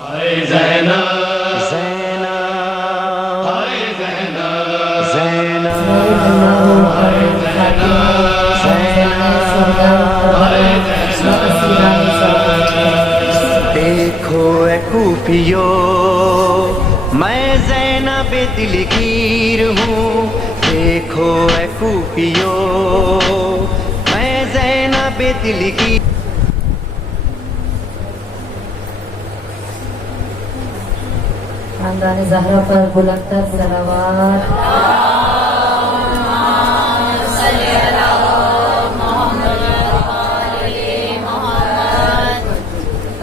ہائے زینب زینب ہائے زینب زینب ہائے زینب دیکھو اے کوفیو میں زینب دلگیر ہوں، دیکھو اے کوفیو میں زینب دلگیر۔ خاندان زہرا پر بلند تر صلوات۔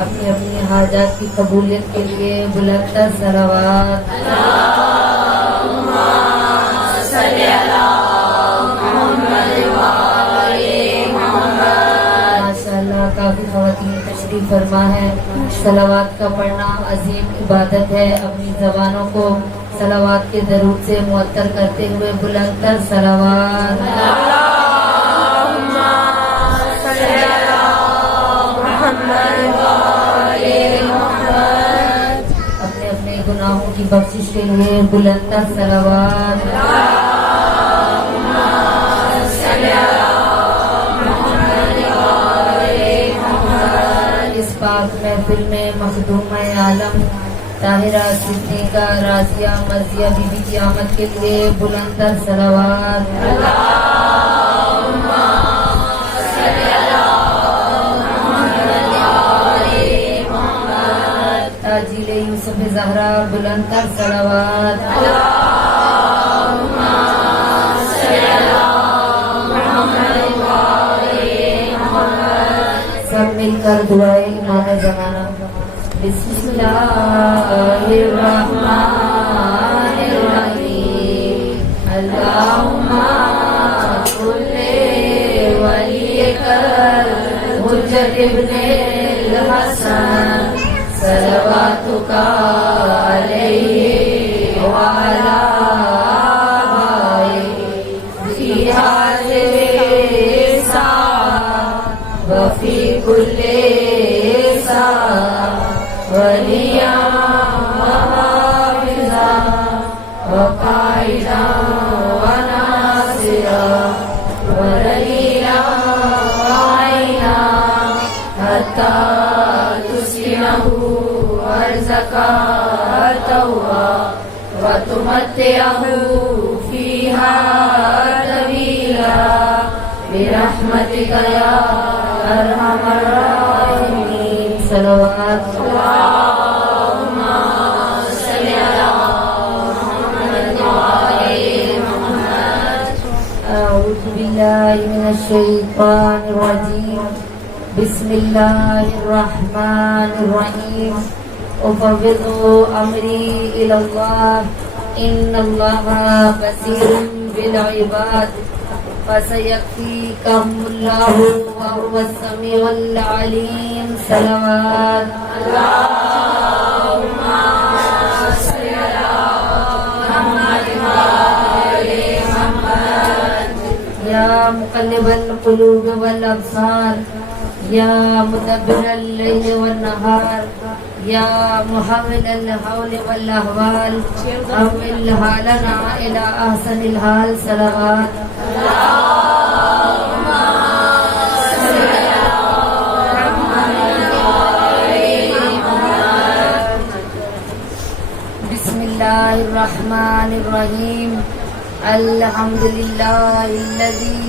اپنی اپنی حاجات کی قبولیت کے لیے بلند تر صلوات۔ ماشاءاللہ کافی خواتین تشریف فرما ہے۔ صلوات کا پڑھنا عظیم عبادت ہے۔ اپنی زبانوں کو صلوات کے درود سے معطر کرتے ہوئے بلند تر صلوات۔ اپنے اپنے گناہوں کی بخشش کے لیے بلند تر صلوات۔ اس پاک محفل میں مخدوم عالم طاہرہ صدیقہ راضیہ مرضیہ بی بی کی آمد کے لیے بلند تر صلوات۔ تاجیل یوسف زہرا بلند تر صلوات۔ سب مل کر دعائے امام زمانہ۔ بسم اللہ الرحمن الرحیم اللہم صلی ولیک حجت ابن الحسن صلواتک علیہ وعلی آبائہ فی هذه الساعة وفی کل ساعة ولیا وحافظا وقائدا وناصرا ودلیلا وعینا حتی تسکنہ ارضک طوعا وتمتعہ فیہا طویلا برحمتک یا ارحم الراحمین۔ صلوات۔ اللہم صلی علی محمد وعلی محمد۔ اعوذ باللہ من الشیطان الرجیم، بسم اللہ الرحمن الرحیم۔ افوض امری الی اللہ ان اللہ بصیر بالعباد فسيكفيكهم الله وهو السميع العليم۔ صلوات۔ اللهم صل على محمد وآل محمد۔ يا مقلب القلوب والأبصار يا مدبر الليل والنهار يا محول الحول والأحوال حول حالنا إلى أحسن الحال۔ صلوات۔ اللهم صل على محمد وآل محمد۔ بسم الله الرحمن الرحيم الحمد لله الذي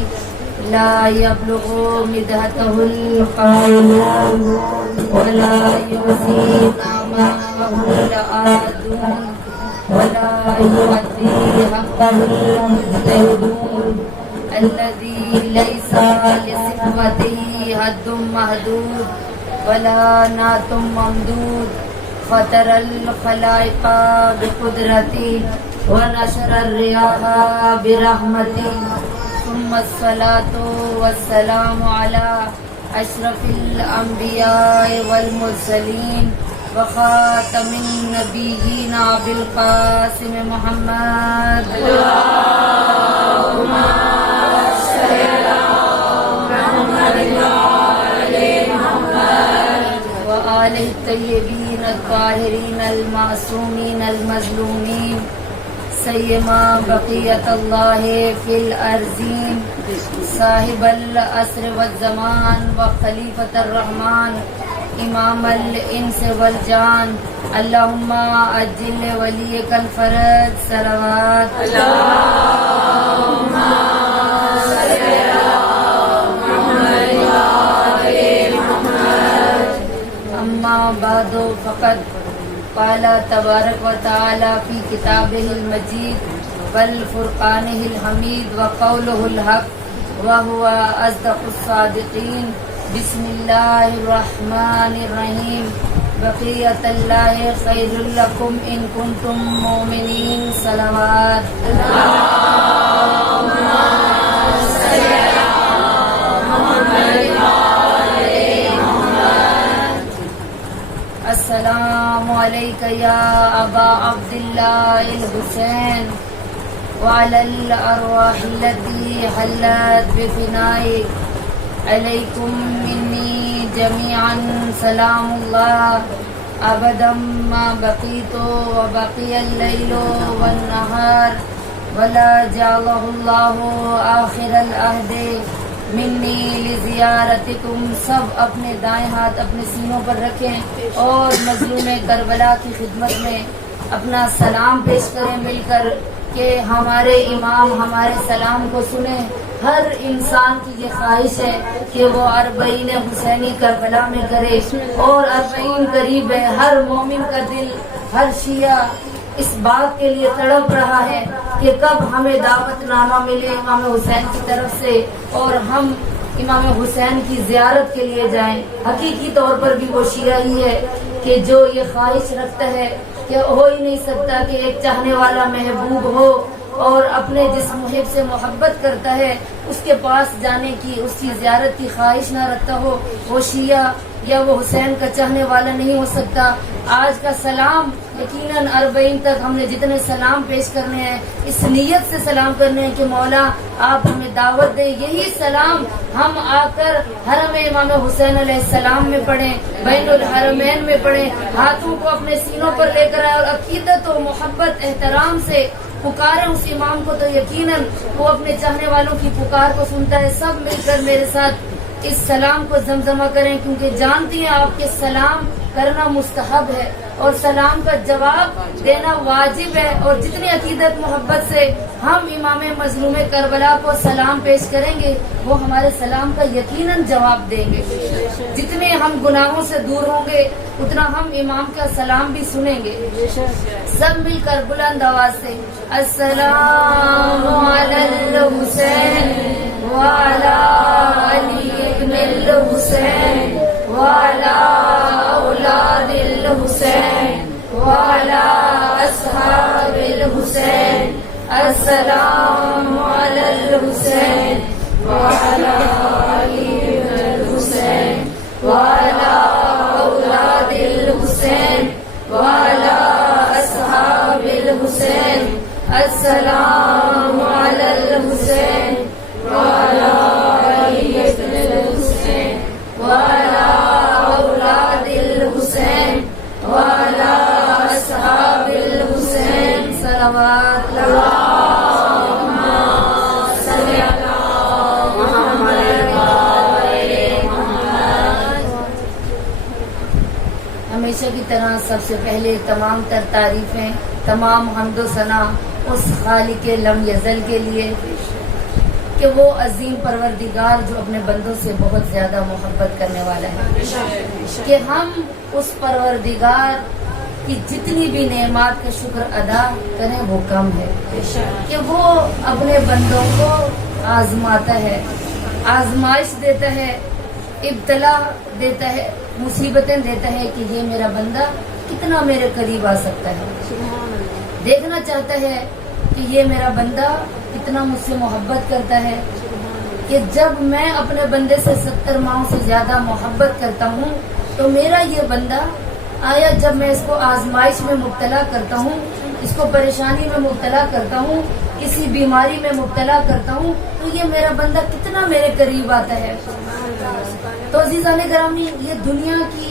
لا يبلغ مدحته القائلون ولا يحصي نعمه العادون ولا يؤدي حقه المجتهدون الذي ليس لصفته حد محدود ولا نعت ممدود فطر الخلائق بقدرته ونشر الرياح برحمته ثم الصلاة والسلام على أشرف الأنبياء والمرسلين وخاتم النبيين أبي القاسم محمد۔ اللهم صل على محمد وآل محمد آلہ الطیبین الطاہرین المعصومین المظلومین سیما بقیت اللہ فی الارضین صاحب العصر والزمان وخلیفۃ الرحمن امام الانس والجان اللہم عجل ولیک الفرج صلوات اما بعد فقد قال تبارک و تعالی فی کتابہ المجید والفرقانہ الحمید وقولہ الحق وهو اصدق الصادقین بسم اللہ الرحمن الرحیم بقیت اللہ خیر لکم ان کنتم مؤمنین صلوات السلام علیک یا ابا عبداللہ الحسین وعلی الارواح التي حلت بفنائک علیکم منی جمیعا سلام اللہ ابدا ما بقیت وبقی اللیل والنہار ولا جعلہ اللہ آخر العہد منی لزیارتکم. سب اپنے دائیں ہاتھ اپنے سینوں پر رکھیں اور مظلوم کربلا کی خدمت میں اپنا سلام پیش کریں مل کر کہ ہمارے امام ہمارے سلام کو سنیں. ہر انسان کی یہ خواہش ہے کہ وہ 40 حسینی کربلا میں کرے اور 40 قریب ہے. ہر مومن کا دل ہر شیعہ اس بات کے لیے تڑپ رہا ہے کہ کب ہمیں دعوت نامہ ملے امام حسین کی طرف سے اور ہم امام حسین کی زیارت کے لیے جائیں. حقیقی طور پر بھی وہ شیعہ ہی ہے کہ جو یہ خواہش رکھتا ہے کہ ہو ہی نہیں سکتا کہ ایک چاہنے والا محبوب ہو اور اپنے جس محب سے محبت کرتا ہے اس کے پاس جانے کی اس کی زیارت کی خواہش نہ رکھتا ہو. وہ شیعہ یا وہ حسین کا چاہنے والا نہیں ہو سکتا. آج کا سلام یقیناً 40 تک ہم نے جتنے سلام پیش کرنے ہیں اس نیت سے سلام کرنے ہیں کہ مولا آپ ہمیں دعوت دیں. یہی سلام ہم آ کر حرم امام حسین علیہ السلام میں پڑھیں, بین الحرمین میں پڑھیں, ہاتھوں کو اپنے سینوں پر لے کر آئے اور عقیدت و محبت احترام سے پکارے اس امام کو, تو یقیناً وہ اپنے چاہنے والوں کی پکار کو سنتا ہے. سب مل کر میرے ساتھ اس سلام کو زمزمہ کریں کیونکہ جانتی ہیں آپ کے سلام کرنا مستحب ہے اور سلام کا جواب دینا واجب ہے. اور جتنی عقیدت محبت سے ہم امام مظلوم کربلا کو سلام پیش کریں گے وہ ہمارے سلام کا یقیناً جواب دیں گے. جتنے ہم گناہوں سے دور ہوں گے اتنا ہم امام کا سلام بھی سنیں گے. سب مل کر بلند آواز سے السلام علی الحسین وعلی علی ابن الحسین وعلی اولاد الحسین وعلی اصحاب الحسین السلام علی الحسین وعلی علی ابن الحسین وعلی اولاد الحسین وعلی اصحاب الحسین السلام علی الحسین وعلی علی ابن الحسین وعلی اولاد الحسین وعلی اصحاب الحسین صلوات اللہم صلی علی محمد وعلی محمد. ہمیشہ کی طرح سب سے پہلے تمام تر تعریفیں تمام حمد و ثنا اس خالق لم یزل کے لیے کہ وہ عظیم پروردگار جو اپنے بندوں سے بہت زیادہ محبت کرنے والا ہے کہ ہم اس پروردگار کی جتنی بھی نعمات کا شکر ادا کریں وہ کم ہے کہ وہ اپنے بندوں کو آزماتا ہے, آزمائش دیتا ہے, ابتلا دیتا ہے, مصیبتیں دیتا ہے کہ یہ میرا بندہ کتنا میرے قریب آ سکتا ہے. دیکھنا چاہتا ہے کہ یہ میرا بندہ کتنا مجھ سے محبت کرتا ہے کہ جب میں اپنے بندے سے 70 ماہوں سے زیادہ محبت کرتا ہوں تو میرا یہ بندہ آیا جب میں اس کو آزمائش میں مبتلا کرتا ہوں, اس کو پریشانی میں مبتلا کرتا ہوں, کسی بیماری میں مبتلا کرتا ہوں تو یہ میرا بندہ کتنا میرے قریب آتا ہے. تو عزیزان گرامی, یہ دنیا کی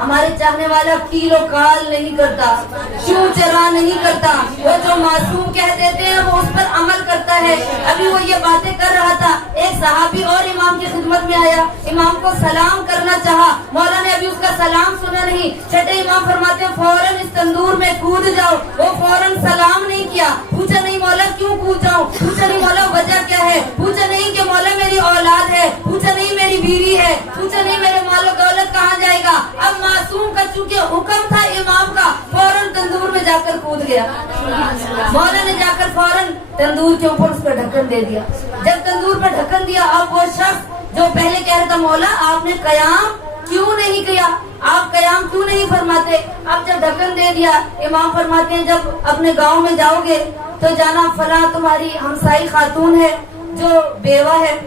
ہمارے چاہنے والا کیل و کال نہیں کرتا، چوں چرا نہیں کرتا، وہ جو معصوم کہہ دیتے ہیں وہ اس پر عمل کرتا ہے۔ ابھی وہ یہ باتیں کر رہا تھا، ایک صحابی اور امام کی خدمت میں آیا، امام کو سلام کرنا چاہا، مولا نے ابھی اس کا سلام سنا نہیں، چھٹے امام فرماتے ہیں فوراً اس تندور میں کود جاؤ۔ وہ فوراً سلام نہیں کیا، پوچھا نہیں مولا کیوں کود جاؤں، پوچھا نہیں مولا وجہ کیا ہے، پوچھا نہیں کہ مولا میری اولاد ہے، پوچھا نہیں میری بیوی ہے، پوچھا نہیں میرے مال و دولت کہاں جائے گا۔ اب معصوم کا چونکہ حکم تھا امام کا، فوراً تندور میں جا کر کود گیا۔ مولا نے جا کر فوراً تندور کے اوپر اس پر ڈھکن دے دیا۔ جب تندور پر ڈھکن دیا، اب وہ شخص جو پہلے کہہ رہا تھا مولا آپ نے قیام کیوں نہیں کیا، آپ قیام کیوں نہیں فرماتے، اب جب ڈھکن دے دیا، امام فرماتے ہیں جب اپنے گاؤں میں جاؤ گے تو جانا فلاں تمہاری ہمسائی خاتون ہے جو بیوہ ہے،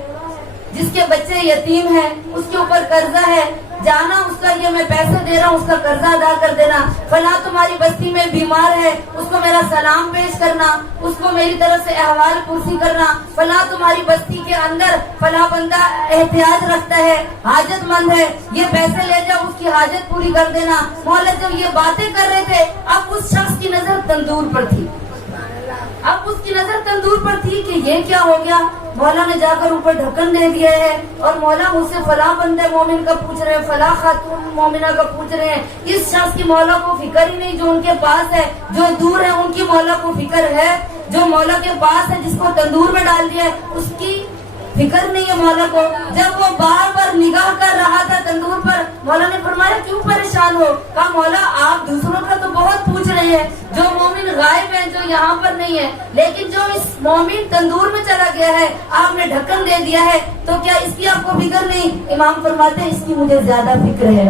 جس کے بچے یتیم ہیں، اس کے اوپر قرضہ ہے، جانا اس کا یہ میں پیسے دے رہا ہوں اس کا قرضہ ادا کر دینا، فلاں تمہاری بستی میں بیمار ہے اس کو میرا سلام پیش کرنا، اس کو میری طرف سے احوال پرسی کرنا، فلاں تمہاری بستی کے اندر فلاں بندہ احتیاج رکھتا ہے، حاجت مند ہے، یہ پیسے لے جاؤ اس کی حاجت پوری کر دینا۔ مولا جب یہ باتیں کر رہے تھے، اب اس شخص کی نظر تندور پر تھی، اب اس کی نظر تندور پر تھی کہ یہ کیا ہو گیا۔ مولا نے جا کر اوپر ڈھکن دے دیا ہے اور مولا مجھ سے فلاں بندے مومن کا پوچھ رہے ہیں، فلاں خاتون مومنہ کا پوچھ رہے ہیں۔ اس شخص کی مولا کو فکر ہی نہیں جو ان کے پاس ہے، جو دور ہے ان کی مولا کو فکر ہے، جو مولا کے پاس ہے جس کو تندور میں ڈال دیا ہے اس کی فکر نہیں ہے مولا کو۔ جب وہ بار بار نگاہ کر رہا تھا تندور پر، مولا نے فرمایا کیوں پریشان ہو، کہا مولا آپ دوسروں کا تو بہت پوچھ رہے ہیں، جو مومن غائب ہے جو یہاں پر نہیں ہے، لیکن جو اس مومن تندور میں چلا گیا ہے آپ نے ڈھکن دے دیا ہے تو کیا اس کی آپ کو فکر نہیں؟ امام فرماتے ہیں اس کی مجھے زیادہ فکر ہے۔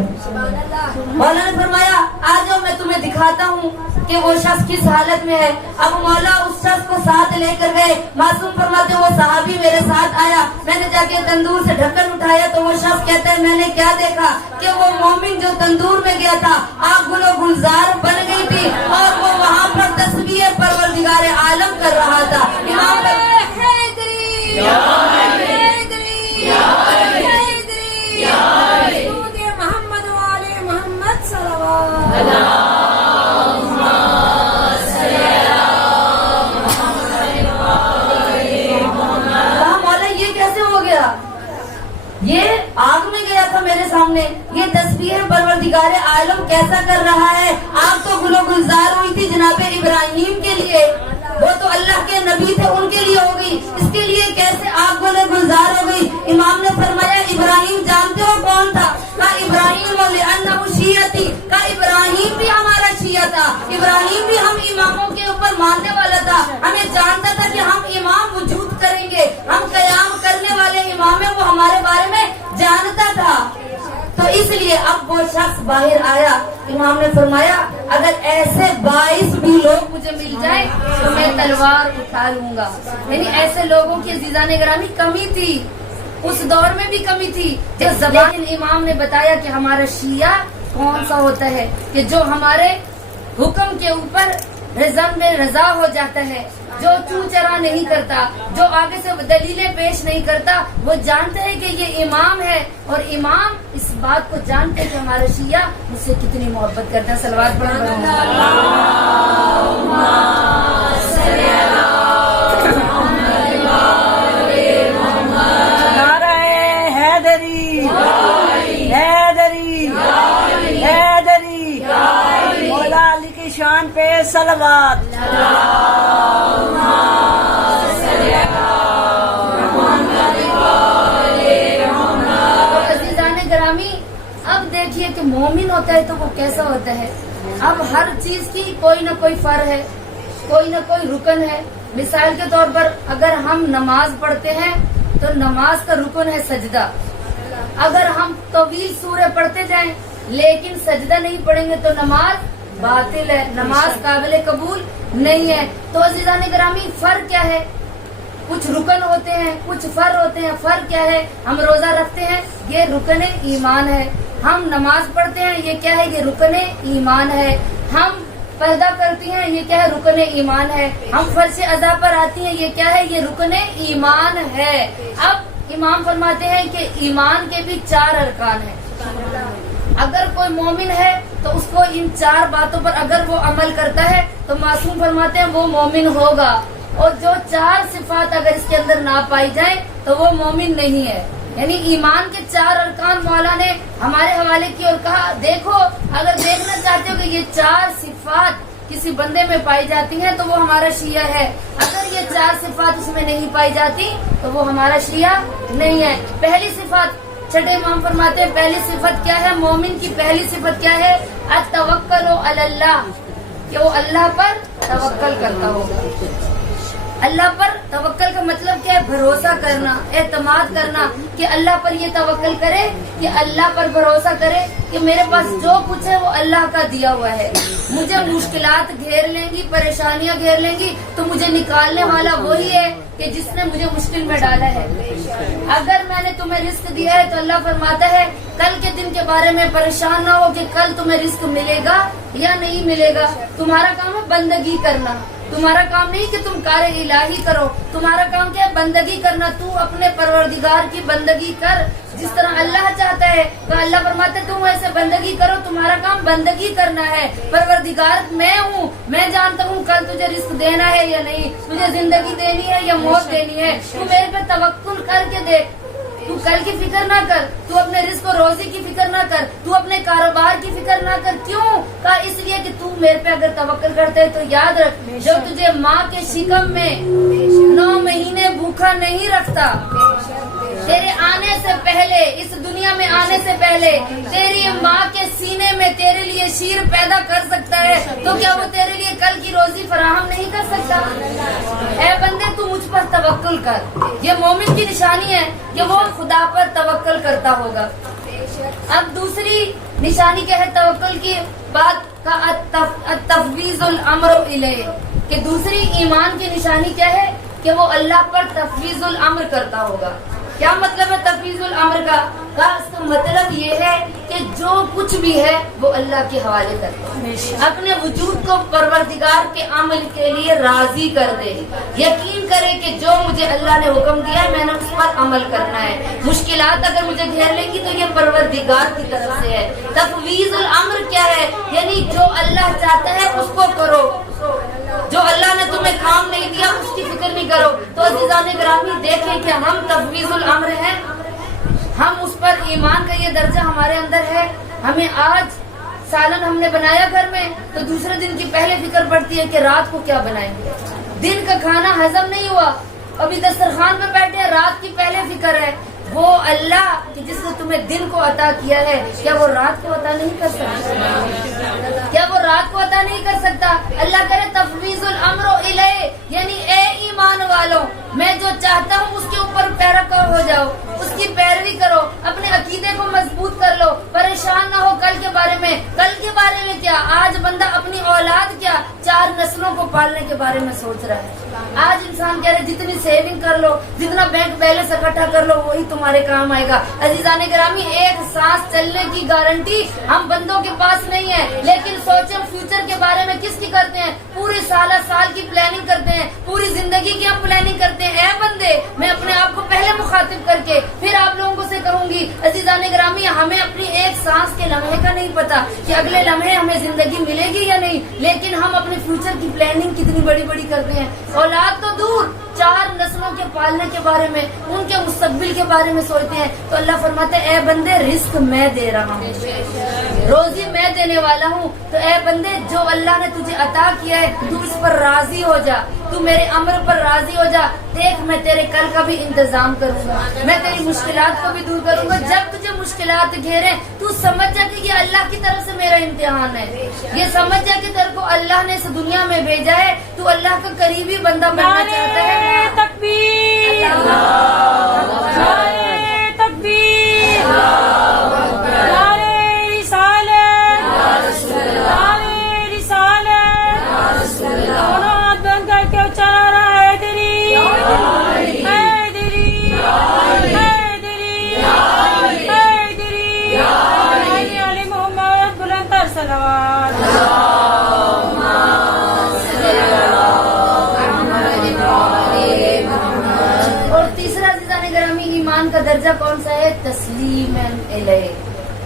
مولا نے فرمایا آ جاؤ میں تمہیں دکھاتا ہوں کہ وہ شخص کس حالت میں ہے۔ اب مولا اس شخص کو ساتھ لے کر گئے، معصوم فرماتے وہ صحابی میرے ساتھ آیا، میں نے جا کے تندور سے ڈھکن اٹھایا تو وہ شخص کہتا ہے میں نے کیا دیکھا کہ وہ مومن جو تندور میں گیا تھا آگ گل و گلزار بن گئی تھی اور وہ وہاں پر تسبیح پروردگار عالم کر رہا تھا۔ امام محمد والے محمد صلوات یہ آگ میں گیا تھا میرے سامنے، یہ تسبیح پروردگار عالم کیسا کر رہا ہے۔ آگ تو گل و گلزار ہوئی تھی جناب ابراہیم کے لیے، وہ تو اللہ کے نبی تھے ان کے لیے ہو گئی، اس کے لیے کیسے آگ گل و گلزار ہو گئی؟ امام نے فرمایا ابراہیم جانتے ہو کون تھا؟ کہا ابراہیم لأنہ شیعتی، کہا ابراہیم بھی ہمارا شیعہ تھا، ابراہیم بھی ہم اماموں کے اوپر ماننے والا تھا، ہمیں جانتا تھا کہ ہم امام وجود کریں گے، ہم قیام کرنے والے امام ہیں، وہ ہمارے بارے میں جانتا تھا۔ تو اس لیے اب وہ شخص باہر آیا، امام نے فرمایا اگر ایسے 22 بھی لوگ مجھے مل جائیں تو میں تلوار اٹھا لوں گا۔ یعنی ایسے لوگوں کی عزیزان گرامی کمی تھی، اس دور میں بھی کمی تھی۔ لیکن امام نے بتایا کہ ہمارا شیعہ کون سا ہوتا ہے کہ جو ہمارے حکم کے اوپر رضا ہو جاتا ہے، جو چوں چرا نہیں کرتا، جو آگے سے دلیلیں پیش نہیں کرتا، وہ جانتے ہیں کہ یہ امام ہے، اور امام اس بات کو جانتے ہیں کہ ہمارے شیعہ مجھ سے کتنی محبت کرتے ہیں۔ صلوات پڑھیں۔ نعرہ حیدری حیدری حیدری، مولا علی کی شان پہ صلوات۔ اب دیکھیے کہ مومن ہوتا ہے تو وہ کیسا ہوتا ہے۔ اب ہر چیز کی کوئی نہ کوئی فر ہے، کوئی نہ کوئی رکن ہے۔ مثال کے طور پر اگر ہم نماز پڑھتے ہیں تو نماز کا رکن ہے سجدہ۔ اگر ہم طویل سورہ پڑھتے جائیں لیکن سجدہ نہیں پڑھیں گے تو نماز باطل ہے، نماز قابل قبول نہیں ہے۔ تو عزیزان گرامی فرق کیا ہے؟ کچھ رکن ہوتے ہیں، کچھ فر ہوتے ہیں۔ فرق کیا ہے؟ ہم روزہ رکھتے ہیں، یہ رکن ایمان ہے۔ ہم نماز پڑھتے ہیں، یہ کیا ہے؟ یہ رکن ایمان ہے۔ ہم پردہ کرتی ہیں، یہ کیا ہے؟ رکن ایمان ہے۔ ہم فرض ادا پر آتی ہیں، یہ کیا ہے؟ یہ رکن ایمان ہے۔ اب امام فرماتے ہیں کہ ایمان کے بھی 4 ارکان ہیں۔ اگر کوئی مومن ہے تو اس کو ان 4 باتوں پر اگر وہ عمل کرتا ہے تو معصوم فرماتے ہیں وہ مومن ہوگا، اور جو 4 صفات اگر اس کے اندر نہ پائی جائیں تو وہ مومن نہیں ہے۔ یعنی ایمان کے 4 ارکان مولا نے ہمارے حوالے کی اور کہا دیکھو اگر دیکھنا چاہتے ہو کہ یہ 4 صفات کسی بندے میں پائی جاتی ہیں تو وہ ہمارا شیعہ ہے، اگر یہ 4 صفات اس میں نہیں پائی جاتی تو وہ ہمارا شیعہ نہیں ہے۔ پہلی صفات چھٹے امام فرماتے ہیں پہلی صفت کیا ہے؟ مومن کی پہلی صفت کیا ہے؟ التوکل علی اللہ، کہ وہ اللہ پر توکل کرتا ہوگا۔ اللہ پر توکل کا مطلب کیا ہے؟ بھروسہ کرنا، اعتماد کرنا، کہ اللہ پر یہ توکل کرے، کہ اللہ پر بھروسہ کرے کہ میرے پاس جو کچھ ہے وہ اللہ کا دیا ہوا ہے، مجھے مشکلات گھیر لیں گی، پریشانیاں گھیر لیں گی تو مجھے نکالنے والا وہی ہے کہ جس نے مجھے مشکل میں ڈالا ہے۔ اگر میں نے تمہیں رزق دیا ہے تو اللہ فرماتا ہے کل کے دن کے بارے میں پریشان نہ ہو کہ کل تمہیں رزق ملے گا یا نہیں ملے گا، تمہارا کام ہے بندگی کرنا، تمہارا کام نہیں کہ تم کار الہی کرو، تمہارا کام کیا ہے؟ بندگی کرنا۔ تو اپنے پروردگار کی بندگی کر جس طرح اللہ چاہتا ہے، تو اللہ فرماتا ہے تم ایسے بندگی کرو، تمہارا کام بندگی کرنا ہے، پروردگار میں ہوں، میں جانتا ہوں کل تجھے رزق دینا ہے یا نہیں، تجھے زندگی دینی ہے یا موت دینی ہے، تو میرے پہ توکل کر کے دیکھ، تو کل کی فکر نہ کر، تو اپنے رزق و روزی کی فکر نہ کر، تو اپنے کاروبار کی فکر نہ کر۔ کیوں؟ کہا اس لیے کہ تو میرے پہ اگر توکل کرتے ہے تو یاد رکھ جب تجھے ماں کے شکم میں 9 مہینے بھوکا نہیں رکھتا، تیرے آنے سے پہلے، اس دنیا میں آنے سے پہلے تیری ماں کے سینے میں تیرے لیے شیر پیدا کر سکتا ہے تو کیا وہ تیرے لیے کل کی روزی فراہم نہیں کر سکتا؟ اے بندے تو مجھ پر توکل کر، یہ مومن کی نشانی ہے کہ وہ خدا پر توکل کرتا ہوگا۔ اب دوسری نشانی کیا ہے توکل کی بات کا؟ التفویض الامر الیہ، کہ دوسری ایمان کی نشانی کیا ہے؟ کہ وہ اللہ پر تفویض الامر کرتا ہوگا۔ کیا مطلب ہے تفویض الامر کا؟ اس کا مطلب یہ ہے کہ جو کچھ بھی ہے وہ اللہ کے حوالے کرتا ہے، اپنے وجود کو پروردگار کے عمل کے لیے راضی کر دے، یقین کرے کہ جو مجھے اللہ نے حکم دیا ہے میں نے اس پر عمل کرنا ہے، مشکلات اگر مجھے گھیر لیں گی تو یہ پروردگار کی طرف سے ہے۔ تفویض الامر کیا ہے؟ یعنی جو اللہ چاہتا ہے اس کو کرو، جو اللہ نے تمہیں کام نہیں دیا اس کی فکر نہیں کرو۔ تو عزیزان گرامی دیکھیں کہ ہم تفویض الامر ہیں، ہم اس پر ایمان کا یہ درجہ ہمارے اندر ہے۔ ہمیں آج سالن ہم نے بنایا گھر میں تو دوسرے دن کی پہلے فکر پڑتی ہے کہ رات کو کیا بنائیں گے، دن کا کھانا ہضم نہیں ہوا، ابھی دسترخوان میں بیٹھے ہیں، رات کی پہلے فکر ہے۔ وہ اللہ کہ جس نے تمہیں دن کو عطا کیا ہے کیا وہ رات کو عطا نہیں کر سکتا؟ کیا وہ رات کو عطا نہیں کر سکتا؟ اللہ کرے تفویض الامر الیہ، یعنی اے ایمان والوں میں جو چاہتا ہوں اس کے اوپر پیروکار ہو جاؤ، اس کی پیروی کرو، اپنے عقیدے کو مضبوط کر لو، پریشان نہ ہو کل کے بارے میں۔ کل کے بارے میں کیا؟ آج بندہ اپنی اولاد کیا 4 نسلوں کو پالنے کے بارے میں سوچ رہا ہے۔ آج انسان کہہ رہے جتنی سیونگ کر لو، جتنا بینک بیلنس اکٹھا کر لو وہی تمہارے کام آئے گا۔ عزیزان گرامی ایک سانس چلنے کی گارنٹی ہم بندوں کے پاس نہیں ہے، لیکن سوچیں فیوچر کے بارے میں کس کی کرتے ہیں؟ پوری سال کی پلاننگ کرتے ہیں، پوری زندگی کی ہم پلاننگ کرتے ہیں۔ اے بندے میں اپنے آپ کو پہلے مخاطب کر کے پھر آپ لوگوں سے کہوں گی عزیزان گرامی ہمیں اپنی ایک سانس کے لمحے کا نہیں پتا کہ اگلے لمحے ہمیں زندگی ملے گی یا نہیں، لیکن ہم اپنے فیوچر کی پلاننگ کتنی بڑی بڑی کرتے ہیں۔ اولاد تو دور، 4 نسلوں کے پالنے کے بارے میں، ان کے مستقبل کے بارے میں سوچتے ہیں۔ تو اللہ فرماتا ہے اے بندے رزق میں دے رہا ہوں، روزی میں دینے والا ہوں، تو اے بندے جو اللہ نے تجھے عطا کیا ہے تو اس پر راضی ہو جا، تو میرے امر پر راضی ہو جا۔ دیکھ میں تیرے کل کا بھی انتظام کروں گا، میں تیری مشکلات کو بھی دور کروں گا۔ جب تجھے مشکلات گھیریں تو سمجھ جا کہ یہ اللہ کی طرف سے میرا امتحان ہے، یہ سمجھ جا کہ تیرے کو اللہ نے اس دنیا میں بھیجا ہے، تو اللہ کا قریبی بندہ بننا چاہتا ہے۔ تکبیر، نعرے تکبیر، نعرے رسالت، نعرے رسالت، دونوں ہاتھ بند کر کے اچھا رہا ہے حیدری، حیدری، حیدری، حیدری، علی محمد بلند تر صلوات۔ اور تیسرا عزیزان گرامی ایمان کا درجہ کون سا ہے؟ تسلیم الیہ،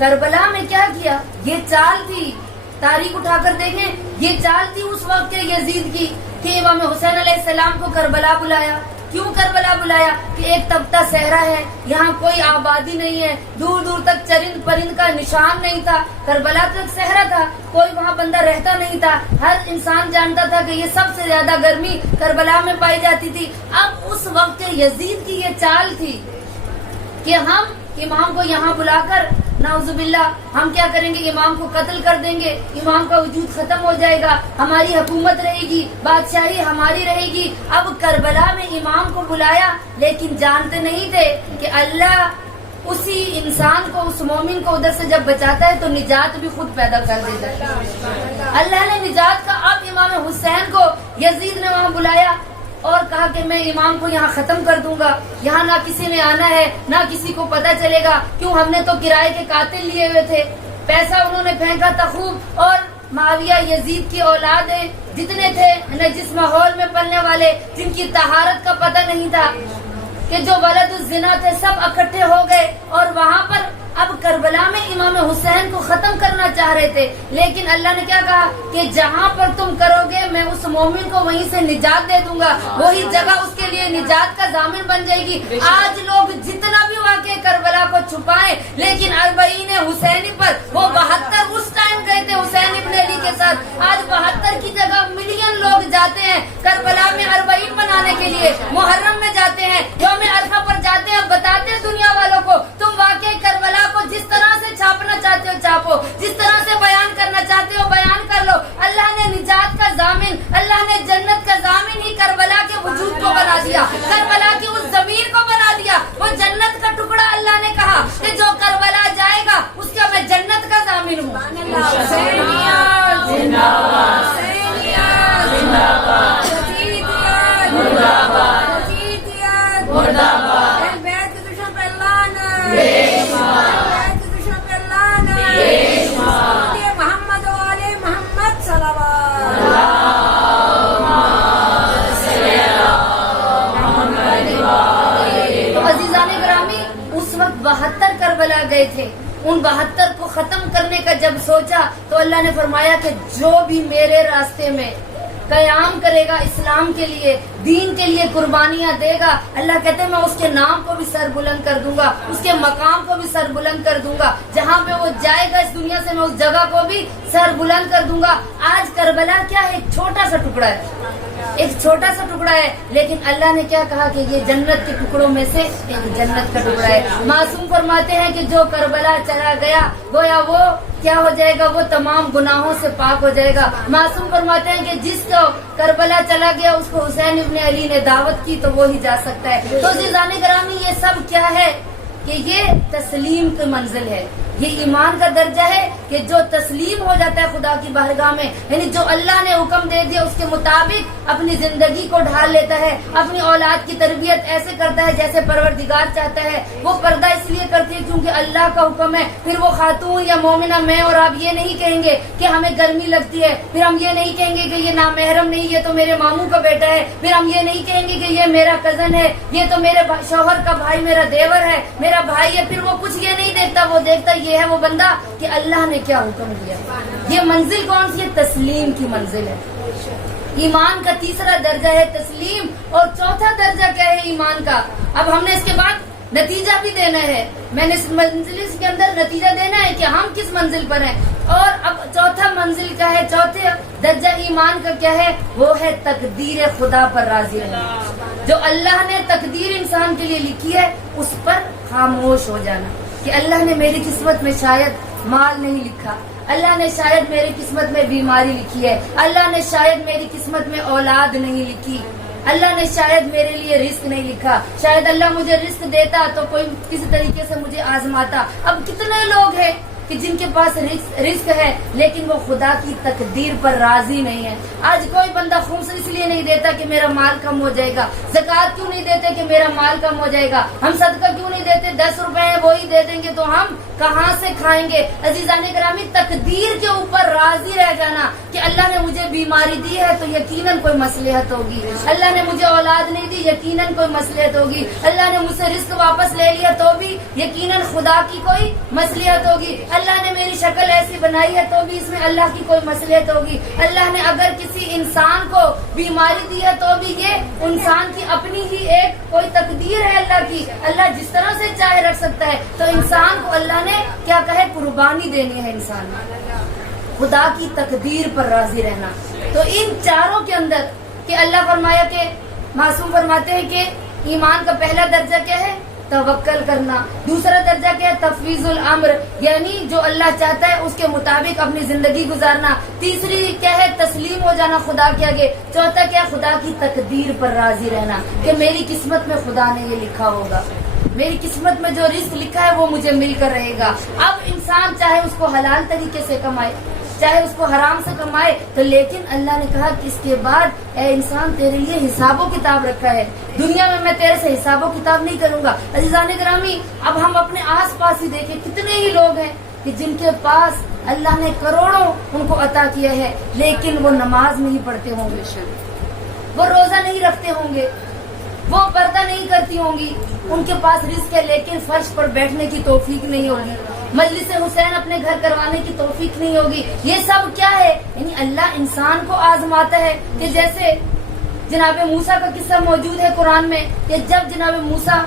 کربلا میں کیا کیا؟ یہ چال تھی، تاریخ اٹھا کر دیکھیں، یہ چال تھی اس وقت کے یزید کی کہ امام حسین علیہ السلام کو کربلا بلایا. کیوں کربلا بلایا؟ کہ ایک تپتا صحرا ہے، یہاں کوئی آبادی نہیں ہے، دور دور تک چرند پرند کا نشان نہیں تھا. کربلا تو ایک صحرا تھا، کوئی وہاں بندہ رہتا نہیں تھا. ہر انسان جانتا تھا کہ یہ سب سے زیادہ گرمی کربلا میں پائی جاتی تھی. اب اس وقت کے یزید کی یہ چال تھی کہ ہم امام کو یہاں بلا کر نعوذ باللہ ہم کیا کریں گے؟ امام کو قتل کر دیں گے، امام کا وجود ختم ہو جائے گا، ہماری حکومت رہے گی، بادشاہی ہماری رہے گی. اب کربلا میں امام کو بلایا، لیکن جانتے نہیں تھے کہ اللہ اسی انسان کو، اس مومن کو ادھر سے جب بچاتا ہے تو نجات بھی خود پیدا کر دیتا ہے. اللہ نے نجات کا. اب امام حسین کو یزید نے وہاں بلایا اور کہا کہ میں امام کو یہاں ختم کر دوں گا، یہاں نہ کسی نے آنا ہے، نہ کسی کو پتہ چلے گا. کیوں؟ ہم نے تو کرائے کے قاتل لیے ہوئے تھے. پیسہ انہوں نے پھینکا تھا خوب، اور معاویہ یزید کی اولادیں جتنے تھے جس ماحول میں پلنے والے، جن کی طہارت کا پتہ نہیں تھا، کہ جو ولد الزنا تھے، سب اکٹھے ہو گئے اور وہاں پر اب کربلا میں امام حسین کو ختم کرنا چاہ رہے تھے. لیکن اللہ نے کیا کہا کہ جہاں پر تم کرو گے میں اس مومن کو وہیں سے نجات دے دوں گا، وہی جگہ اس کے لیے نجات کا ضامن بن جائے گی. آج لوگ جتنا بھی واقعہ کربلا کو چھپائیں، لیکن 40 حسینی پر وہ 72 اس ٹائم گئے تھے حسین ابن علی کے ساتھ. آج 72 کی جگہ ملین لوگ جاتے ہیں کربلا میں 40 منانے کے لیے، محرم میں جاتے ہیں، یوم عرفہ پر جاتے ہیں، بتاتے ہیں دنیا والوں کو تم واقعہ کربلا کو جس طرح سے چھاپنا چاہتے ہو چھاپو، جس طرح سے بیان کرنا چاہتے ہو بیان کر لو. اللہ نے نجات کا ضامن، اللہ نے جنت کا ضامن ہی کربلا کے وجود کو بنا دیا، کربلا کی اس زمین کو بنا دیا. وہ جنت کا ٹکڑا اللہ نے کہا کہ جو کربلا جائے گا اس کا میں جنت کا ضامن ہوں. تو عزیزان گرامی، اس وقت 72 کربلا گئے تھے. ان 72 کو ختم کرنے کا جب سوچا تو اللہ نے فرمایا کہ جو بھی میرے راستے میں قیام کرے گا، اسلام کے لیے، دین کے لیے قربانیاں دے گا، اللہ کہتے ہیں میں اس کے نام کو بھی سر بلند کر دوں گا، اس کے مقام کو بھی سر بلند کر دوں گا. جہاں پہ وہ جائے گا اس دنیا سے میں اس جگہ کو بھی سر بلند کر دوں گا. آج کربلا کیا ہے؟ ایک چھوٹا سا ٹکڑا ہے، ایک چھوٹا سا ٹکڑا ہے، لیکن اللہ نے کیا کہا کہ یہ جنت کے ٹکڑوں میں سے ایک جنت کا ٹکڑا ہے. معصوم فرماتے ہیں کہ جو کربلا چلا گیا گویا وہ کیا ہو جائے گا؟ وہ تمام گناہوں سے پاک ہو جائے گا. معصوم فرماتے ہیں کہ جس کو کربلا چلا گیا اس کو حسین ابن علی نے دعوت کی تو وہی جا سکتا ہے. تو عزیزان گرامی، یہ سب کیا ہے کہ یہ تسلیم کی منزل ہے، یہ ایمان کا درجہ ہے کہ جو تسلیم ہو جاتا ہے خدا کی بارگاہ میں، یعنی جو اللہ نے حکم دے دیا اس کے مطابق اپنی زندگی کو ڈھال لیتا ہے، اپنی اولاد کی تربیت ایسے کرتا ہے جیسے پروردگار چاہتا ہے. وہ پردہ اس لیے کرتی ہے کیونکہ اللہ کا حکم ہے. پھر وہ خاتون یا مومنہ میں اور آپ یہ نہیں کہیں گے کہ ہمیں گرمی لگتی ہے، پھر ہم یہ نہیں کہیں گے کہ یہ نامحرم نہیں، یہ تو میرے ماموں کا بیٹا ہے، پھر ہم یہ نہیں کہیں گے کہ یہ میرا کزن ہے، یہ تو میرے شوہر کا بھائی، میرا دیور ہے، میرا بھائی ہے. پھر وہ کچھ یہ نہیں دیکھتا، وہ دیکھتا یہ ہے وہ بندہ کہ اللہ نے کیا حکم دیا. یہ منزل کون سی ہے؟ تسلیم کی منزل ہے. ایمان کا تیسرا درجہ ہے تسلیم، اور چوتھا درجہ کیا ہے ایمان کا؟ اب ہم نے اس کے بعد نتیجہ بھی دینا ہے. میں نے اس منزل کے اندر نتیجہ دینا ہے کہ ہم کس منزل پر ہیں. اور اب چوتھا منزل کیا ہے؟ چوتھے درجہ ایمان کا کیا ہے؟ وہ ہے تقدیر خدا پر راضی رہنا. جو اللہ نے تقدیر انسان کے لیے لکھی ہے اس پر خاموش ہو جانا کہ اللہ نے میری قسمت میں شاید مال نہیں لکھا، اللہ نے شاید میری قسمت میں بیماری لکھی ہے، اللہ نے شاید میری قسمت میں اولاد نہیں لکھی، اللہ نے شاید میرے لیے رزق نہیں لکھا، شاید اللہ مجھے رزق دیتا تو کوئی کسی طریقے سے مجھے آزماتا. اب کتنے لوگ ہیں کہ جن کے پاس رزق ہے لیکن وہ خدا کی تقدیر پر راضی نہیں ہے. آج کوئی بندہ خمس اس لیے نہیں دیتا کہ میرا مال کم ہو جائے گا، زکوٰۃ کیوں نہیں دیتے کہ میرا مال کم ہو جائے گا، ہم صدقہ کیوں نہیں دیتے، 10 روپے ہیں وہی دے دیں گے تو ہم کہاں سے کھائیں گے؟ عزیزان گرامی، تقدیر کے اوپر راضی رہ جانا کہ اللہ نے مجھے بیماری دی ہے تو یقیناً کوئی مصلحت ہوگی، اللہ نے مجھے اولاد نہیں دی یقیناً کوئی مصلحت ہوگی، اللہ نے مجھ سے رزق واپس لے لیا تو بھی یقیناً خدا کی کوئی مصلحت ہوگی، اللہ نے میری شکل ایسی بنائی ہے تو بھی اس میں اللہ کی کوئی مصلحت ہوگی، اللہ نے اگر کسی انسان کو بیماری دی ہے تو بھی یہ انسان کی اپنی ہی ایک کوئی تقدیر ہے اللہ کی، اللہ جس طرح سے چاہے رکھ سکتا ہے، تو انسان کو اللہ نے کیا کہے قربانی دینی ہے، انسان نے خدا کی تقدیر پر راضی رہنا۔ تو ان چاروں کے اندر کہ اللہ فرمایا کہ معصوم فرماتے ہیں کہ ایمان کا پہلا درجہ کیا ہے؟ توکل کرنا، دوسرا درجہ کیا ہے؟ تفویض الامر، یعنی جو اللہ چاہتا ہے اس کے مطابق اپنی زندگی گزارنا، تیسری کیا ہے؟ تسلیم ہو جانا خدا کے آگے، چوتھا کیا؟ خدا کی تقدیر پر راضی رہنا کہ میری قسمت میں خدا نے یہ لکھا ہوگا، میری قسمت میں جو رزق لکھا ہے وہ مجھے مل کر رہے گا۔ اب انسان چاہے اس کو حلال طریقے سے کمائے چاہے اس کو حرام سے کمائے، تو لیکن اللہ نے کہا کہ اس کے بعد اے انسان تیرے لیے حساب و کتاب رکھا ہے، دنیا میں تیرے سے حساب و کتاب نہیں کروں گا۔ عزیزان گرامی، اب ہم اپنے آس پاس ہی دیکھیں کتنے ہی لوگ ہیں کہ جن کے پاس اللہ نے کروڑوں ان کو عطا کیا ہے، لیکن وہ نماز نہیں پڑھتے ہوں گے، وہ روزہ نہیں رکھتے ہوں گے، وہ پردہ نہیں کرتی ہوں گی، ان کے پاس رزق ہے لیکن فرش پر بیٹھنے کی توفیق نہیں ہوگی، مجلس حسین اپنے گھر کروانے کی توفیق نہیں ہوگی۔ یہ سب کیا ہے؟ یعنی اللہ انسان کو آزماتا ہے کہ جیسے جناب موسیٰ کا قصہ موجود ہے قرآن میں کہ جب جناب موسیٰ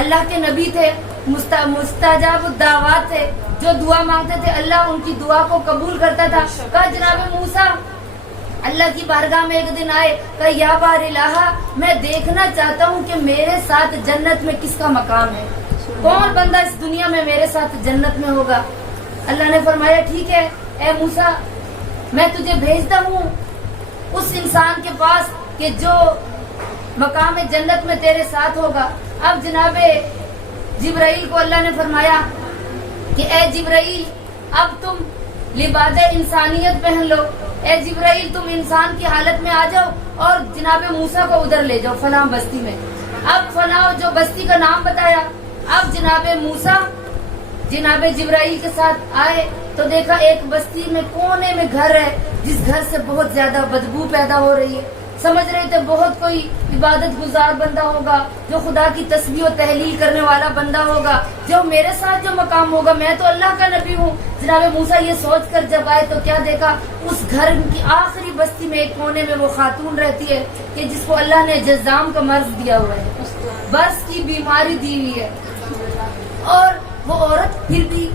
اللہ کے نبی تھے، مستجاب الدعوات تھے، جو دعا مانگتے تھے اللہ ان کی دعا کو قبول کرتا تھا۔ کہا جناب موسیٰ اللہ کی بارگاہ میں ایک دن آئے، کہا یا بار الہ، میں دیکھنا چاہتا ہوں کہ میرے ساتھ جنت میں کس کا مقام ہے، کون بندہ اس دنیا میں میرے ساتھ جنت میں ہوگا۔ اللہ نے فرمایا ٹھیک ہے اے موسیٰ، میں تجھے بھیجتا ہوں اس انسان کے پاس کہ جو مقام جنت میں تیرے ساتھ ہوگا۔ اب جناب جبرائیل کو اللہ نے فرمایا کہ اے جبرائیل اب تم لباس انسانیت پہن لو، اے جبرائیل تم انسان کی حالت میں آ جاؤ اور جناب موسیٰ کو ادھر لے جاؤ فلاں بستی میں۔ اب فلاں جو بستی کا نام بتایا، اب جناب موسیٰ جناب جبرائیل کے ساتھ آئے تو دیکھا ایک بستی میں کونے میں گھر ہے جس گھر سے بہت زیادہ بدبو پیدا ہو رہی ہے، سمجھ رہے تھے بہت کوئی عبادت گزار بندہ ہوگا، جو خدا کی تسبیح و تحلیل کرنے والا بندہ ہوگا، جو میرے ساتھ جو مقام ہوگا، میں تو اللہ کا نبی ہوں۔ جناب موسیٰ یہ سوچ کر جب آئے تو کیا دیکھا؟ اس گھر کی آخری بستی میں ایک کونے میں وہ خاتون رہتی ہے کہ جس کو اللہ نے جزام کا مرض دیا ہوا ہے، برس کی بیماری دی ہوئی ہے، اور وہ عورت پھر بھی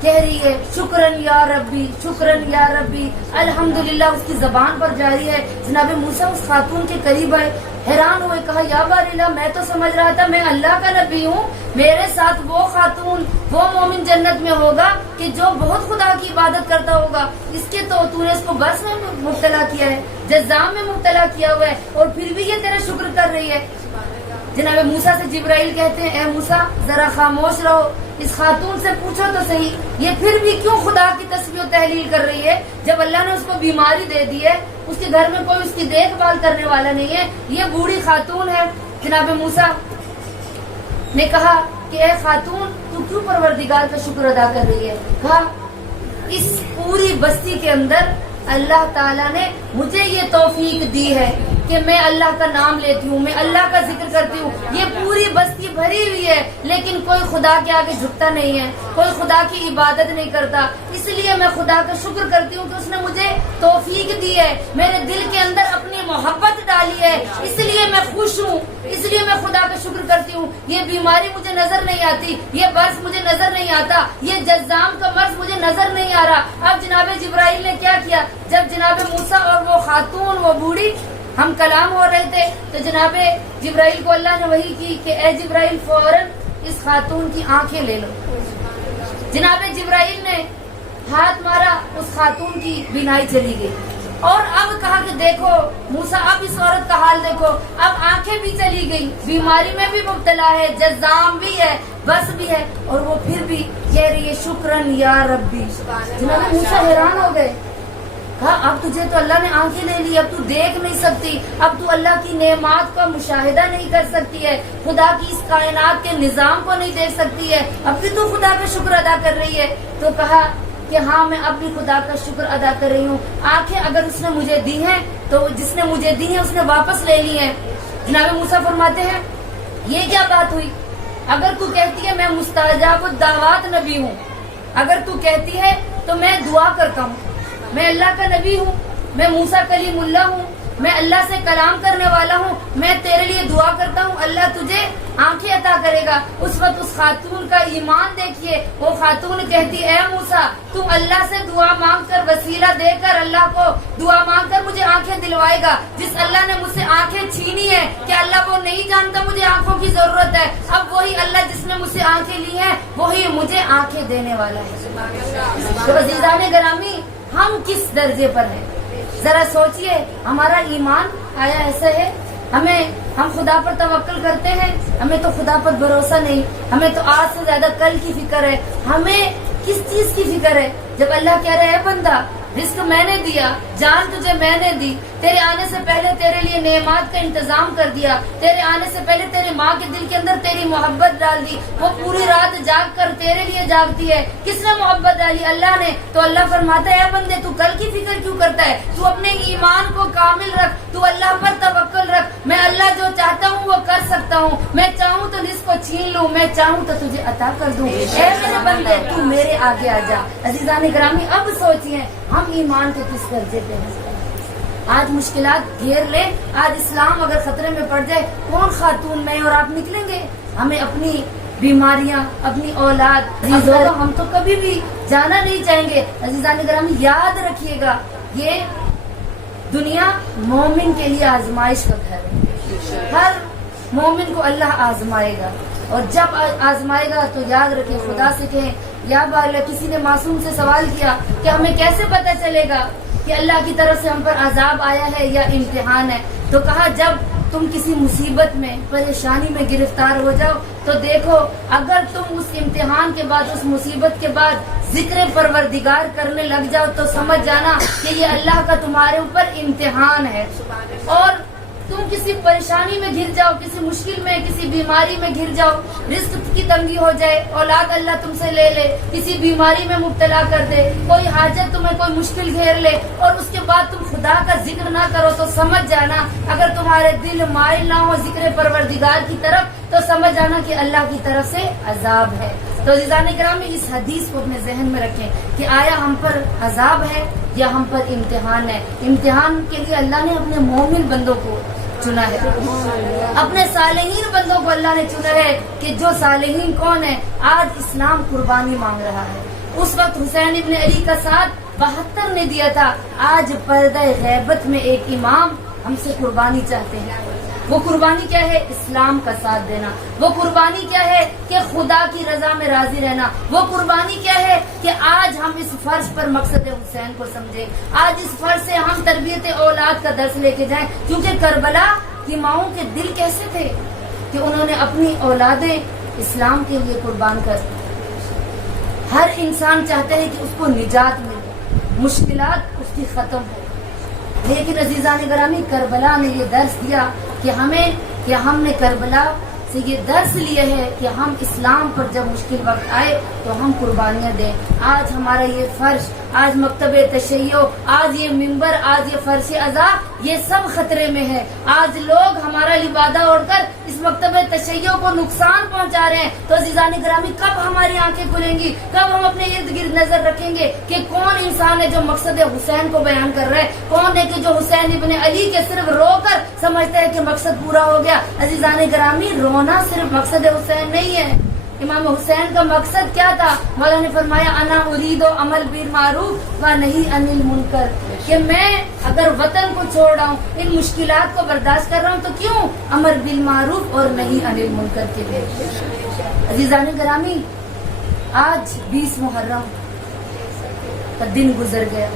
کہہ رہی ہے شکرن یا ربی، شکرن یا ربی، الحمدللہ اس کی زبان پر جاری ہے۔ جناب موسیٰ اس خاتون کے قریب آئے، حیران ہوئے، کہا یا بار اللہ، میں تو سمجھ رہا تھا میں اللہ کا نبی ہوں، میرے ساتھ وہ خاتون وہ مومن جنت میں ہوگا کہ جو بہت خدا کی عبادت کرتا ہوگا، اس کے تو نے اس کو برس میں مبتلا کیا ہے، جزام میں مبتلا کیا ہوا ہے، اور پھر بھی یہ تیرا شکر کر رہی ہے۔ جناب موسیٰ سے جبرائیل کہتے ہیں اے موسیٰ ذرا خاموش رہو، اس خاتون سے پوچھو تو صحیح یہ پھر بھی کیوں خدا کی تسبیح و تحلیل کر رہی ہے، جب اللہ نے اس کو بیماری دے دی ہے، اس کے گھر میں کوئی اس کی دیکھ بھال کرنے والا نہیں ہے، یہ بوڑھی خاتون ہے۔ جناب موسیٰ نے کہا کہ اے خاتون تو کیوں پروردگار کا شکر ادا کر رہی ہے؟ کہا اس پوری بستی کے اندر اللہ تعالیٰ نے مجھے یہ توفیق دی ہے کہ میں اللہ کا نام لیتی ہوں، میں اللہ کا ذکر کرتی ہوں، یہ پوری بستی بھری ہوئی ہے لیکن کوئی خدا کے آگے جھکتا نہیں ہے، کوئی خدا کی عبادت نہیں کرتا، اس لیے میں خدا کا شکر کرتی ہوں کہ اس نے مجھے توفیق دی ہے، میرے دل کے اندر اپنی محبت ڈالی ہے، اس لیے میں خوش ہوں، اس لیے میں خدا کا شکر کرتی ہوں۔ یہ بیماری مجھے نظر نہیں آتی، یہ برس مجھے نظر نہیں آتا، یہ جزام کا مرض مجھے نظر نہیں آ رہا۔ اب جناب جبرائیل نے کیا کیا؟ جب جناب موسیٰ اور وہ خاتون وہ بوڑھی ہم کلام ہو رہے تھے تو جناب جبرائیل کو اللہ نے وحی کی کہ اے جبرائیل فوراً اس خاتون کی آنکھیں لے لو۔ جناب جبرائیل نے ہاتھ مارا، اس خاتون کی بینائی چلی گئی، اور اب کہا کہ دیکھو موسیٰ اب اس عورت کا حال دیکھو، اب آنکھیں بھی چلی گئی، بیماری میں بھی مبتلا ہے، جزام بھی ہے، بس بھی ہے، اور وہ پھر بھی کہہ رہی ہے شکرن یا ربی۔ جناب موسیٰ حیران ہو گئے، کہا اب تجھے تو اللہ نے آنکھیں دے لی، اب تو دیکھ نہیں سکتی، اب تو اللہ کی نعمات کا مشاہدہ نہیں کر سکتی ہے، خدا کی اس کائنات کے نظام کو نہیں دیکھ سکتی ہے، اب بھی تو خدا کا شکر ادا کر رہی ہے؟ تو کہا کہ ہاں میں اب بھی خدا کا شکر ادا کر رہی ہوں، آنکھیں اگر اس نے مجھے دی ہیں تو جس نے مجھے دی ہیں اس نے واپس لے لی ہیں۔ جناب موسیٰ فرماتے ہیں یہ کیا بات ہوئی؟ اگر تو کہتی ہے میں مستجاب الدعوات نبی ہوں، اگر تو کہتی ہے تو میں دعا کرتا ہوں، میں اللہ کا نبی ہوں، میں موسیٰ کلیم اللہ ہوں، میں اللہ سے کلام کرنے والا ہوں، میں تیرے لیے دعا کرتا ہوں، اللہ تجھے آنکھیں عطا کرے گا۔ اس وقت اس خاتون کا ایمان دیکھیے، وہ خاتون کہتی اے موسیٰ تم اللہ سے دعا مانگ کر، وسیلہ دے کر اللہ کو دعا مانگ کر مجھے آنکھیں دلوائے گا۔ جس اللہ نے مجھ سے آنکھیں چھینی ہے کہ اللہ وہ نہیں جانتا مجھے آنکھوں کی ضرورت ہے، اب وہی اللہ جس نے مجھ سے آنکھیں لی ہیں وہی مجھے آنکھیں دینے والا ہے۔ تو عزیزان گرامی ہم کس درجے پر ہیں؟ ذرا سوچئے، ہمارا ایمان آیا ایسا ہے؟ ہم خدا پر توکل کرتے ہیں، ہمیں تو خدا پر بھروسہ نہیں، ہمیں تو آج سے زیادہ کل کی فکر ہے۔ ہمیں کس چیز کی فکر ہے؟ جب اللہ کہہ رہے ہے بندہ رزق میں نے دیا، جان تجھے میں نے دی، تیرے آنے سے پہلے تیرے لیے نعمات کا انتظام کر دیا، تیرے آنے سے پہلے تیرے ماں کے دل کے اندر تیری محبت ڈال دی، وہ پوری رات جاگ کر تیرے لیے جاگتی ہے، کس نے محبت ڈالی؟ اللہ نے۔ تو اللہ فرماتا ہے اے بندے تو کل کی فکر کیوں کرتا ہے؟ تو اپنے ایمان کو کامل رکھ، تو اللہ پر توکل رکھ، میں اللہ جو چاہتا ہوں وہ کر سکتا ہوں، میں چاہوں تو رزق کو چھین لوں، میں چاہوں تو تجھے عطا کر دوں، اے میرے بندے تو میرے آگے آ جا۔ عزیزان گرامی اب سوچئے ہم ایمان کے کس درجے پہ ہیں؟ آج مشکلات گھیر لے، آج اسلام اگر خطرے میں پڑ جائے، کون خاتون میں اور آپ نکلیں گے؟ ہمیں اپنی بیماریاں، اپنی اولاد، ہم تو کبھی بھی جانا نہیں چاہیں گے۔ عزیزان گرامی یاد رکھیے گا یہ دنیا مومن کے لیے آزمائش کا گھر ہے، ہر مومن کو اللہ آزمائے گا، اور جب آزمائے گا تو یاد رکھیں، خدا سے کہیں یا اللہ، کسی نے معصوم سے سوال کیا کہ ہمیں کیسے پتہ چلے گا کہ اللہ کی طرف سے ہم پر عذاب آیا ہے یا امتحان ہے؟ تو کہا جب تم کسی مصیبت میں، پریشانی میں گرفتار ہو جاؤ تو دیکھو، اگر تم اس امتحان کے بعد، اس مصیبت کے بعد ذکر پروردگار کرنے لگ جاؤ تو سمجھ جانا کہ یہ اللہ کا تمہارے اوپر امتحان ہے۔ اور تم کسی پریشانی میں گر جاؤ، کسی مشکل میں، کسی بیماری میں گر جاؤ، رزق کی تنگی ہو جائے، اولاد اللہ تم سے لے لے، کسی بیماری میں مبتلا کر دے، کوئی حاجت تمہیں کوئی مشکل گھیر لے، اور اس کے بعد تم خدا کا ذکر نہ کرو تو سمجھ جانا، اگر تمہارے دل مائل نہ ہو ذکر پروردگار کی طرف تو سمجھ جانا کہ اللہ کی طرف سے عذاب ہے۔ تو عزیزان گرامی اس حدیث کو اپنے ذہن میں رکھیں کہ آیا ہم پر عذاب ہے یا ہم پر امتحان ہے؟ امتحان کے لیے اللہ نے اپنے مومن بندوں کو چنا ہے، اپنے صالحین بندوں کو اللہ نے چنا ہے، کہ جو صالحین کون ہے؟ آج اسلام قربانی مانگ رہا ہے۔ اس وقت حسین ابن علی کا ساتھ 72 نے دیا تھا، آج پردہ غیبت میں ایک امام ہم سے قربانی چاہتے ہیں۔ وہ قربانی کیا ہے؟ اسلام کا ساتھ دینا۔ وہ قربانی کیا ہے؟ کہ خدا کی رضا میں راضی رہنا۔ وہ قربانی کیا ہے؟ کہ آج ہم اس فرض پر مقصد حسین کو سمجھیں، آج اس فرض سے ہم تربیت اولاد کا درس لے کے جائیں، کیونکہ کربلا کی ماؤں کے دل کیسے تھے کہ انہوں نے اپنی اولادیں اسلام کے لیے قربان کر دی۔ ہر انسان چاہتا ہے کہ اس کو نجات ملے، مشکلات اس کی ختم ہو، لیکن عزیزان گرامی کربلا نے یہ درس دیا کہ ہم نے کربلا سے یہ درس لیے ہے کہ ہم اسلام پر جب مشکل وقت آئے تو ہم قربانیاں دیں۔ آج ہمارا یہ فرش، آج مکتب تشیع، آج یہ منبر، آج یہ فرش اعضا، یہ سب خطرے میں ہے۔ آج لوگ ہمارا لبادہ اوڑھ کر اس مکتب تشیع کو نقصان پہنچا رہے ہیں۔ تو عزیزان گرامی کب ہماری آنکھیں کھلیں گی؟ کب ہم اپنے ارد گرد نظر رکھیں گے کہ کون انسان ہے جو مقصد حسین کو بیان کر رہا ہے؟ کون ہے کہ جو حسین ابن علی کے صرف رو کر سمجھتا ہے کہ مقصد پورا ہو گیا؟ عزیزان گرامی رونا صرف مقصد حسین نہیں ہے۔ امام حسین کا مقصد کیا تھا؟ مولا نے فرمایا انا ارید عمل بالمعروف و نہی عن المنکر، کہ میں اگر وطن کو چھوڑ رہا ہوں، ان مشکلات کو برداشت کر رہا ہوں، تو کیوں؟ امر بالمعروف اور نہی عن المنکر کے لیے۔ عزیزان گرامی آج 20 محرم کا دن گزر گیا،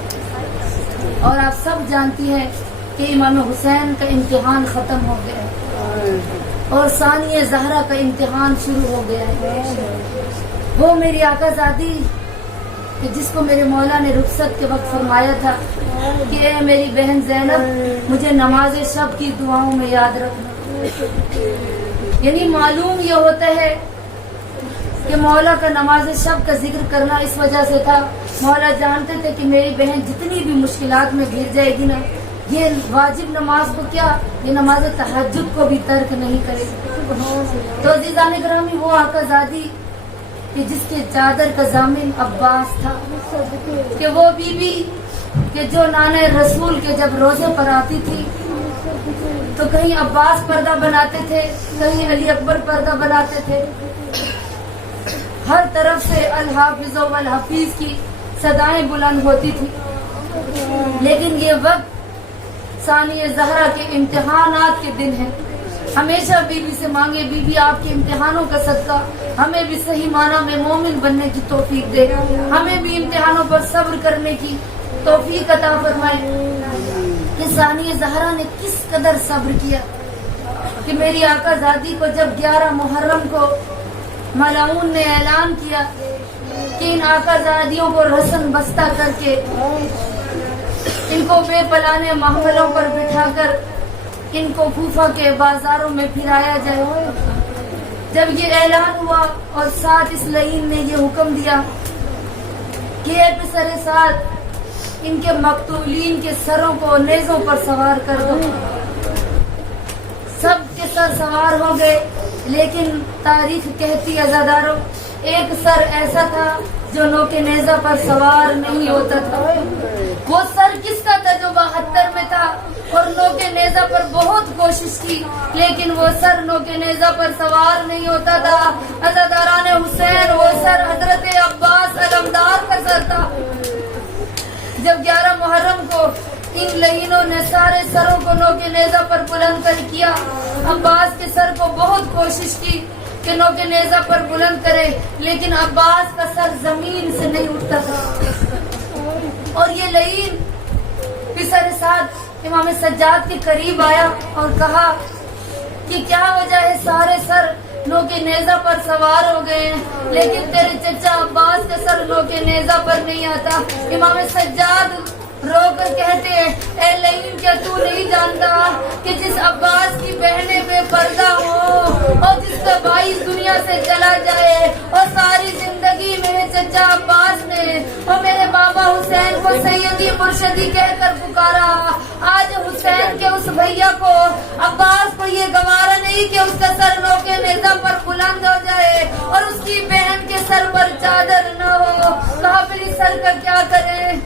اور آپ سب جانتی ہیں کہ امام حسین کا امتحان ختم ہو گیا اور ثانیہ زہرا کا امتحان شروع ہو گیا ہے۔ وہ میری آقا زادی کہ جس کو میرے مولا نے رخصت کے وقت فرمایا تھا کہ اے میری بہن زینب مجھے نماز شب کی دعاؤں میں یاد رکھنا. یعنی معلوم یہ ہوتا ہے کہ مولا کا نماز شب کا ذکر کرنا اس وجہ سے تھا، مولا جانتے تھے کہ میری بہن جتنی بھی مشکلات میں گر جائے گی نا، یہ واجب نماز کو کیا، یہ نماز تہجد کو بھی ترک نہیں کرے گی. تو عزیزان گرامی، وہ آقا زادی کہ جس کے چادر کا ضامن عباس تھا، کہ وہ بی بی کہ جو نانا رسول کے جب روزے پر آتی تھی تو کہیں عباس پردہ بناتے تھے، کہیں علی اکبر پردہ بناتے تھے، ہر طرف سے الحافظ والحفیظ کی صدائیں بلند ہوتی تھی. لیکن یہ وقت ثانیہ زہرا کے امتحانات کے دن ہے. ہمیشہ بی بی سے مانگے، بی بی آپ کے امتحانوں کا صدقہ ہمیں بھی صحیح معنی میں مومن بننے کی توفیق دے، ہمیں بھی امتحانوں پر صبر کرنے کی توفیق عطا فرمائے. کہ ثانیہ زہرا نے کس قدر صبر کیا کہ میری آقا زادی کو جب 11 محرم کو ملعون نے اعلان کیا کہ ان آقا زادیوں کو رسن بستہ کر کے ان کو بے پلانے محملوں پر بٹھا کر ان کو کوفہ کے بازاروں میں پھرایا جائے. جب یہ اعلان ہوا اور ساتھ اس لعین نے یہ حکم دیا کہ اے پسر سعد ان کے مقتولین کے سروں کو نیزوں پر سوار کر دو. سب کے سر سوار ہو گئے، لیکن تاریخ کہتی عزاداروں ایک سر ایسا تھا جو نوکے نیزہ پر سوار نہیں ہوتا تھا. وہ سر کس کا تھا جو 72 میں تھا اور نوکے نیزہ پر بہت کوشش کی، لیکن وہ سر نوکے نیزہ پر سوار نہیں ہوتا تھا. عزاداران حسین، وہ سر حضرت عباس علمدار کا سر تھا. جب 11 محرم کو ان لعینوں نے سارے سروں کو نوکے نیزہ پر بلند کر کیا، عباس کے سر کو بہت کوشش کی کہ نوکے نیزہ پر بلند کرے، لیکن عباس کا سر زمین سے نہیں اٹھتا تھا. اور یہ لعین پسر سعد امام سجاد کے قریب آیا اور کہا کہ کیا وجہ ہے سارے سر نوکے نیزہ پر سوار ہو گئے ہیں لیکن تیرے چچا عباس کا سر نوکے نیزہ پر نہیں آتا. امام سجاد رو کر کہتے ہیں اے لعین، کیا تو نہیں جانتا کہ جس عباس کی بہنیں بے پردہ ہوں اور جس کا بھائی دنیا سے چلا جائے اور ساری زندگی میرے چچا عباس نے اور میرے بابا حسین کو سیدی مرشدی کہہ کر پکارا، آج حسین کے اس بھیا کو عباس کو یہ گوارا نہیں کہ اس کا سر نوکے نیزہ پر بلند ہو جائے اور اس کی بہن کے سر پر چادر نہ ہو. کہا پھر اس سر کا کیا کریں؟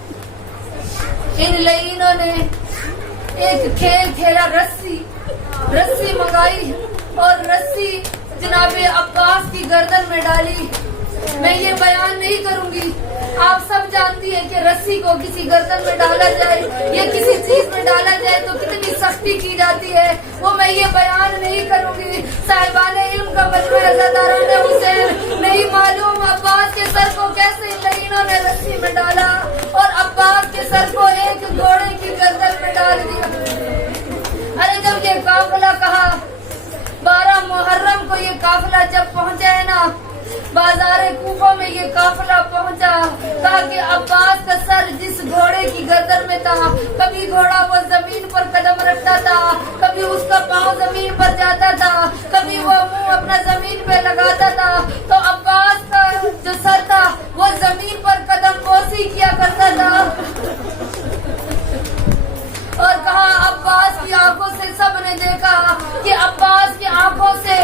ان لعینوں نے ایک کھیل کھیلا، رسی منگائی اور رسی جناب عباس کی گردن میں ڈالی. میں یہ بیان نہیں کروں گی، آپ سب جانتی ہیں کہ رسی کو کسی گردن میں ڈالا جائے یا کسی چیز میں ڈالا جائے تو کتنی سختی کی جاتی ہے، وہ میں یہ بیان نہیں کروں گی. صاحبان علم کا مجمع عزاداران حسین، نہیں معلوم عباس کے سر کو کیسے ان لعینوں نے رسی میں ڈالا اور عباس کے سر کو ایک گھوڑے کی گردن میں ڈال دیا. ارے جب یہ قافلہ کہا 12 محرم کو یہ قافلہ جب پہنچا ہے نا بازار کوفہ میں، یہ قافلہ پہنچا، کہا کہ عباس کا سر جس گھوڑے کی گردن میں تھا، کبھی گھوڑا وہ زمین پر قدم رکھتا تھا، کبھی اس کا پاؤں زمین پر جاتا تھا، کبھی وہ منہ اپنا زمین پہ لگاتا تھا، تو عباس کا جو سر تھا وہ زمین پر قدم بوسی کیا کرتا تھا. اور کہا عباس کی آنکھوں سے سب نے دیکھا کہ عباس کی آنکھوں سے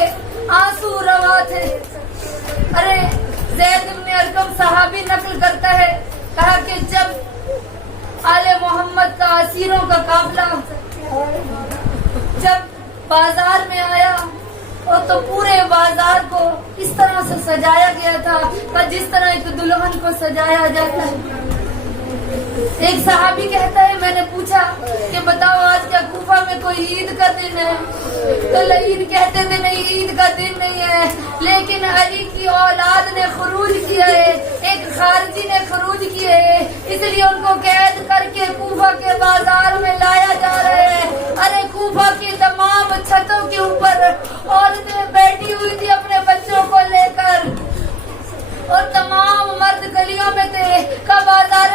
آنسو روا تھے. ارے زید بن ارقم صحابی نقل کرتا ہے، کہا کہ جب آل محمد کا اسیروں کا قافلہ جب بازار میں آیا اور تو پورے بازار کو اس طرح سے سجایا گیا تھا جس طرح ایک دلہن کو سجایا جاتا ہے. ایک صحابی کہتا ہے میں نے پوچھا کہ بتاؤ آج کیا کوفہ میں کوئی عید کا دن ہے؟ تو لعین کہتے تھے نہیں، عید کا دن نہیں ہے، لیکن علی کی اولاد نے خروج کیا ہے، ایک خارجی نے خروج کیا ہے، اس لیے ان کو قید کر کے کوفہ کے بازار میں لایا جا رہا ہے. ارے کوفہ کی تمام چھتوں کے اوپر عورتیں بیٹھی ہوئی تھی اپنے بچوں کو لے کر اور تمام مرد گلیوں میں تھے. کا بازار